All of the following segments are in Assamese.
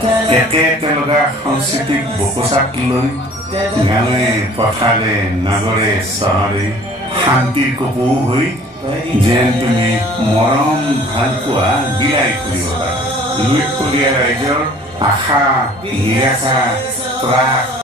একে লগা সাংস্কৃতিক বকচাক লৈ গাঁৱে পথাৰে নগৰে চহৰে শান্তিৰ কপৌ হৈ যেন তুমি মৰম ভাল পোৱা বিলাই ফুৰিব পাৰা। লুইতপলীয়া ৰাইজৰ আশা নিৰাশা ত্ৰাস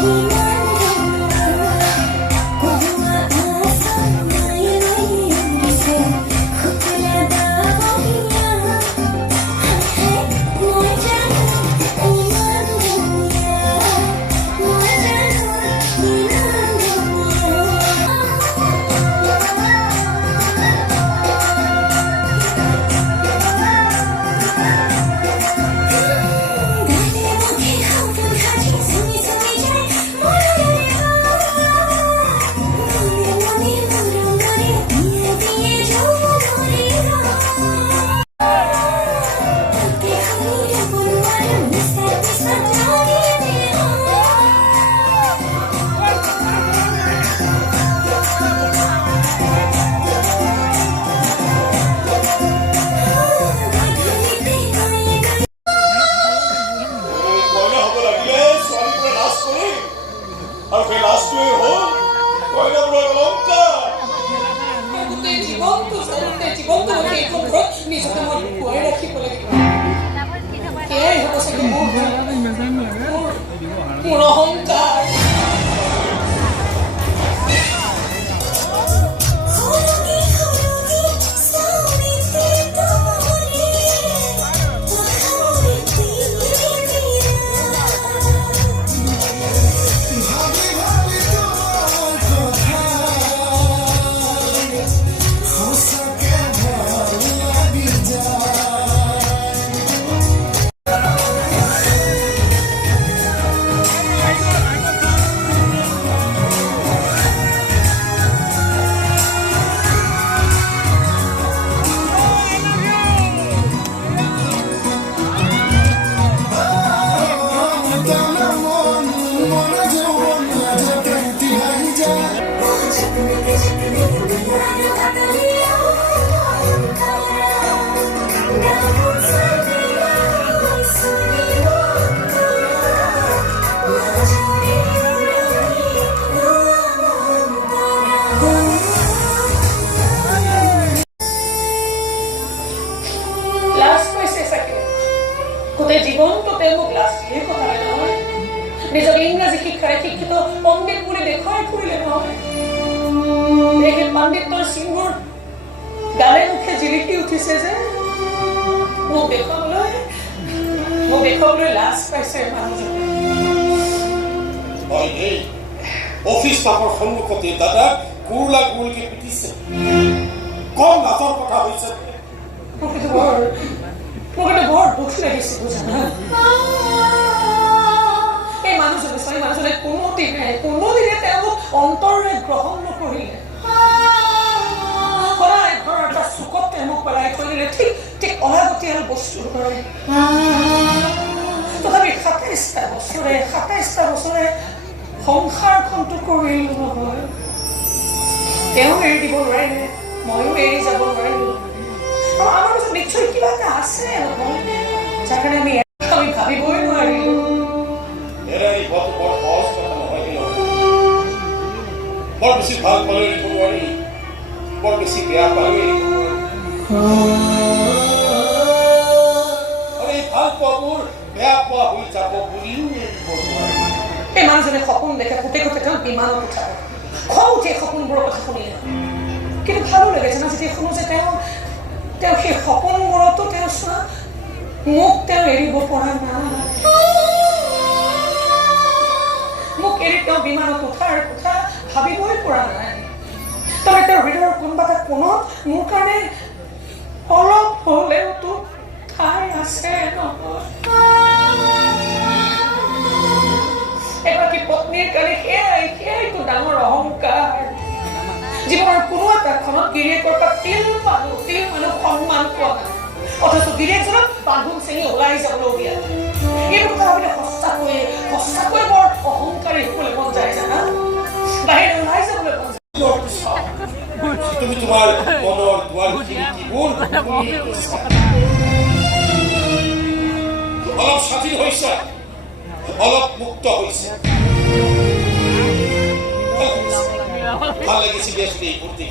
We গোটেই জীৱনটো তেওঁ মোক লাচিয়ে কথালে নহয় নিজক ইংৰাজী শিক্ষাৰে শিক্ষিত পণ্ডিত বুলি দেখুৱাই ফুৰিলে নহয় এই পণ্ডিতৰ চিনবোৰ গালে মুখে জিলিকি উঠিছে যে মোক দেখুৱাবলৈ লাজ পাইছে মানুহজনে অফিস পাপৰ সন্মুখতে দাদা গুৰলা গুৰলকে পিটিছে কম লাজৰ কথা হৈছে মোকে বৰ দুখ লাগিছে বুজানা এই মানুহজনে কোনোদিনে তেওঁক অন্তৰেৰে গ্ৰহণ নকৰিলে সদায় ঘৰৰ এটা চুকত তেওঁক পেলাই থৈ দিলে ঠিক অলাগতিয়াল বস্তুৰ দৰে তথাপি ২৭টা বছৰে সংসাৰখনটো কৰিলো নহয় তেওঁ এৰি দিব নোৱাৰিলে ময়ো এৰি যাব নোৱাৰিলো আমাৰ মাজত নিশ্চয় কিবা এটা আছে যাৰ কাৰণে আমি ভাবিবই নোৱাৰিলো বৰ বেছি ভাল পালে এৰিব নোৱাৰি বৰ বেছি বেয়া পালে আৰু এই ভাল পোৱাবোৰ বেয়া পোৱা হৈ যাব বুলিও এৰিব নোৱাৰি এই মানুহজনে সপোন দেখে গোটেই তেওঁ বিমানত উঠাব খং উঠে সপোনবোৰৰ কথা শুনিলে কিন্তু ভালো লাগে জানা যেতিয়া শুনো যে তেওঁ সেই সপোনবোৰতো তেওঁ চোৱা মোক তেওঁ এৰিব পৰা নাই মোক এৰি তেওঁ বিমানত উঠাৰ কথা ভাবিবই পৰা নাই তবে তেওঁৰ হৃদয়ৰ কোনোবা এটা কোণত মোৰ কাৰণে অলপ হলেওতো ঠাই আছে নহয় এগৰাকী পত্নীৰ কাৰণে সেয়াইতো ডাঙৰ অহংকাৰ জীৱনৰ কোনো এটা ক্ষণত গিৰিয়েকৰ পৰা তিল মানুহ সন্মান পোৱা নাই অথচ গিৰিয়েকজনক বান্ধোন চেঙি ওলাই যাবলগীয়া এই কথা ভাবিলে সঁচাকৈ বৰ অহংকাৰী হ'বলৈ মন যায় জানা বাহিৰত ওলাই যাবলৈ মন যায় তুমি তোমাৰ মনৰ দুৱাৰখিনিবোৰ অলপ স্বাধীন হৈছে অলপ মুক্ত হৈছে ভাল লাগিছিল আসলে এই মূর্তি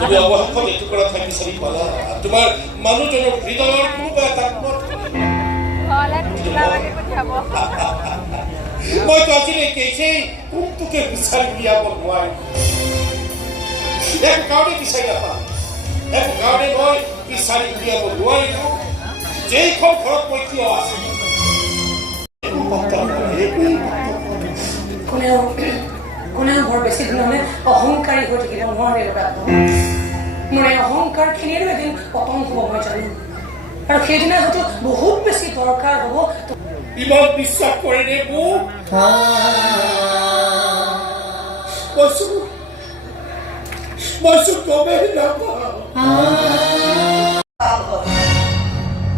তুমি অবহেক্ষণ একটু করে থাকি বিচাৰি পালা তোমাৰ মানুহজনৰ হৃদয়ৰ কোনোবা এটা মইতো আজিলৈকে সেই কোনটোকে বিচাৰি উলিয়াব নোৱাৰিম একো কাৰণে বিচাৰি নাপাম একো কাৰণে মই বিচাৰি উলিয়াব নোৱাৰিলো যেইখন ঘৰত মই কিয় আছো কোনেও বৰ বেছি দিন হ'লে অহংকাৰী হৈ থাকিব নোৱাৰে মোৰ এই অহংকাৰখিনিৰো এদিন পতন হ'ব মই জানো আৰু সেইদিনা হয়তো বহুত বেছি দৰকাৰ হ'ব ইমান বিশ্বাস কৰে নে মোক গমেই নাপাওঁ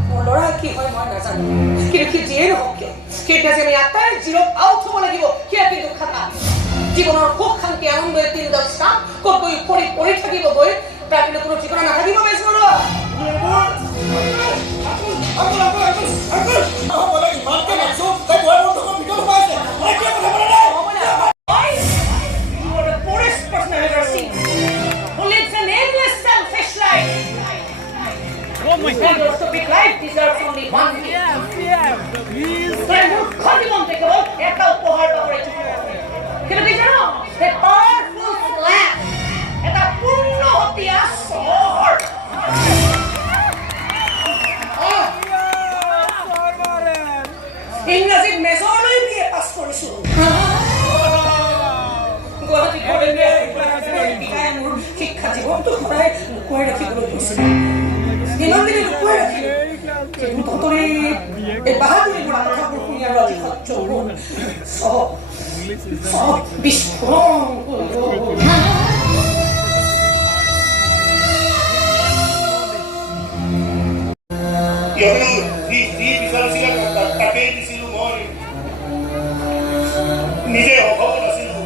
মোৰ ল'ৰা কি হয় মই নাজানো কিন্তু সি যিয়েই নহওক কিয় সেইদিনা যে আমি আটাই জিৰ'ত আউট হ'ব লাগিব সেয়া কিন্তু খাতা জীৱনৰ সুখ শান্তি আনন্দৰে তিনিডাল চাপ ক'ত গৈ পৰি থাকিবগৈ তাৰ কিন্তু কোনো ঠিকনা নাথাকিব Bezbaroa To be life deserves only one thing. Eta উপহাৰ পাবৰে কিন্তু কি জানো the powerful flag এটা পূৰ্ণ হতিয়া চহৰ ইংৰাজীত মেজৰলৈ বিয়ে পাছ কৰিছো গুৱাহাটী মোৰ শিক্ষা জীৱনটো সদায় লুকুৱাই ৰাখিবলৈ কৈছিল ইমান দিনে লুকুৱাই ৰাখিলো তহঁতৰে এই বাহাদুৰি বুঢ়া কথাবোৰ শুনি আৰু আজি সহ্য হ'ল চব বিস্ফোৰণ তাকেই দিছিলো মই নিজে অভাৱত আছিলো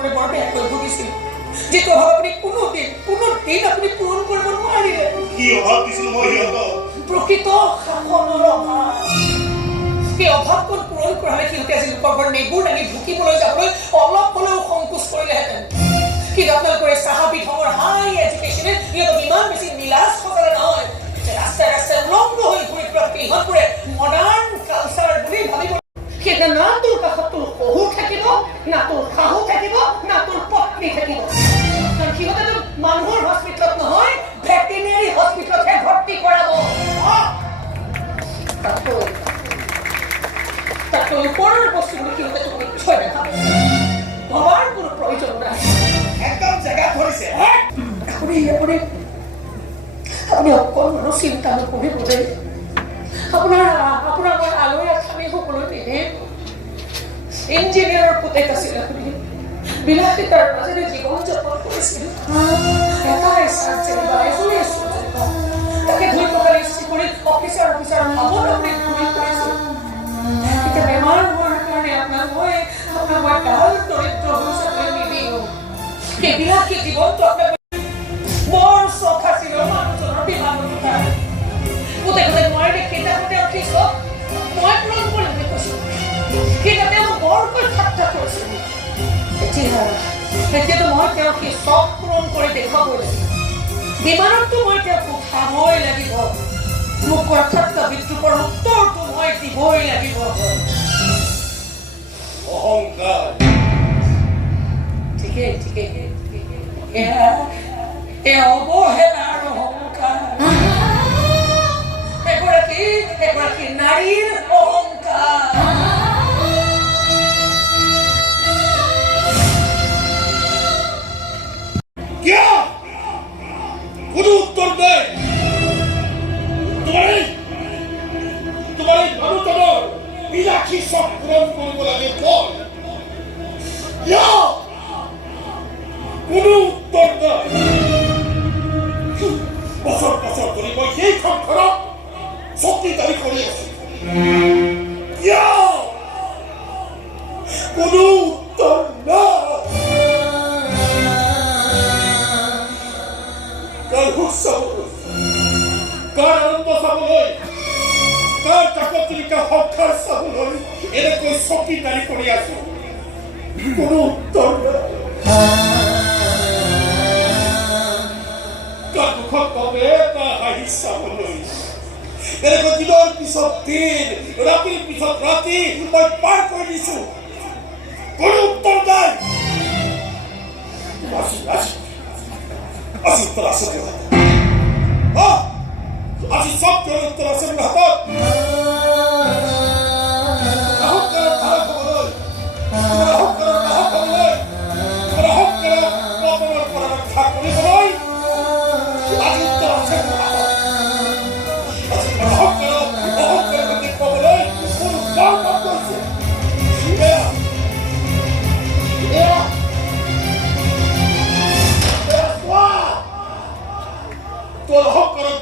অভাৱবোৰে বৰ বেয়াকৈ ভুগিছিলোঁ যিটো অভাৱ আপুনি কোনোদিন আপুনি পূৰণ কৰিব নোৱাৰিলে কি অভাৱ দিছিলোঁ মই সিহঁতক প্ৰকৃত শাসনৰ অভাৱ সেই অভাৱবোৰ পূৰণ কৰা হ'লে সিহঁতে আজি লোকৰ ঘৰত নেগুৰ দাঙি ঢুকিবলৈ যাবলৈ অলপ হ'লেও সংকোচ কৰিলেহেঁতেন কিন্তু আপোনালোকৰ চাহাবী ধঙৰ হাই এডুকেশ্যনে সিহঁতক ইমান বেছি নীলাজ সজালে নহয় ৰাস্তাই ৰাস্তাই উলংগ হৈ ঘূৰি ফুৰাতকে ইহঁতবোৰে মডাৰ্ণ কালচাৰ বুলি ভাবিব সেইদিনা না তোৰ কাষত তোৰ শহুৰ থাকিব না তোৰ শাহু থাকিব না তোৰ পত্নী থাকিব কাৰণ সিহঁতেতো মানুহৰ হস্পিটেলত নহয় ভেটেনেৰী হস্পিটেলতহে ভৰ্তি কৰাব তাতকৈ ওপৰৰ বস্তুবোৰ সিহঁতে তুমি থৈ নাথাকে ভবাৰ কোনো প্ৰয়োজন নাই একদম জেগা ধৰিছে আপুনি অকণমানো চিন্তা নকৰিব দেই আপোনাৰ মই আলহী আথানি সকলো নিদিয়ে ইঞ্জিনিয়াৰৰ পুতেক আছিল আপুনি বিলাসিতাৰ মাজেৰে জীৱন যাপন কৰিছিল এটা ইচ্ছা যেনিবা এজনে ইচ্ছা যেনিবা তাকে ধুই পখালি ইচ্ছি কৰি অফিচাৰ ভাবত আপুনি ঘূৰি কৰিছিল এতিয়া বেমাৰ হোৱাৰ কাৰণে আপোনাক মই ডাল দৰিদ্ৰ হিচাপে নিদিওঁ সেই বিলাসী জীৱনটো আপোনাক বৰ চখ আছিল মানুহজনৰ বিমানতা পুতেকহঁতে নোৱাৰিলে সেইদিনাখনতে উঠি চখ মই পূৰণ কৰিম বুলি কৈছোঁ সেইদিনা তেওঁ বৰকৈ ঠাট্টা কৰিছিল এতিয়াতো মই তেওঁক সেই চখ পূৰণ কৰি দেখুৱাবই লাগিব বিমানততো মই তেওঁক উঠাবই লাগিব মোক কৰা ঠাট্টা বিদ্ৰূপৰ উত্তৰটো মই দিবই লাগিব অহংকাৰ ঠিকেই এয়া অৱহেলাৰ অহংকাৰ এগৰাকী নাৰীৰ অহংকাৰ কিয় কোনো উত্তৰ নাই তোমাৰ এই মানুহজনৰ বিলাসী চখ পূৰণ কৰিব লাগে কিয় কোনো উত্তৰ নাই বছৰ ধৰি মই সেই সংসাৰক চকীদাৰী কৰি আছো কিয় কোনো উত্তৰ নাই কাৰ সুখ চাবলৈ কাৰ আনন্দ চাবলৈ কাৰ চাকৰিকা সংসাৰ চাবলৈ এনেকৈ চকীদাৰী কৰি আছো কোনো উত্তৰ নাই কাৰ দুখত কমে কাৰ হাঁহি চাবলৈ এনেকৈ দিনৰ পিছত দিন ৰাতিৰ পিছত ৰাতি মই পাৰ কৰি দিছো কোনো উত্তৰ নাই আজি উত্তৰ আছে আজি চব উত্তৰ আছে মোৰ হাতত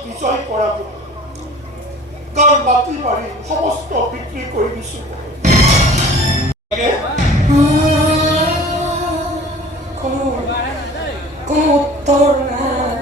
বিজয় কৰা কাৰণ মাটি মাৰি সমস্ত বিক্ৰী কৰি দিছো কোনো উত্তৰ নাই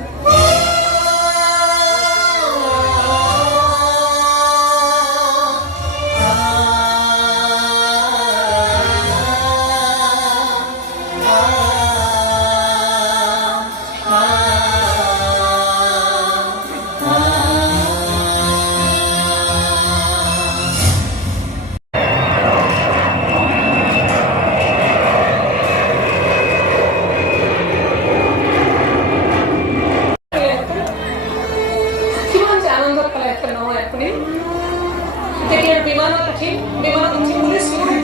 বিমানত উঠি বুলি চিঞৰি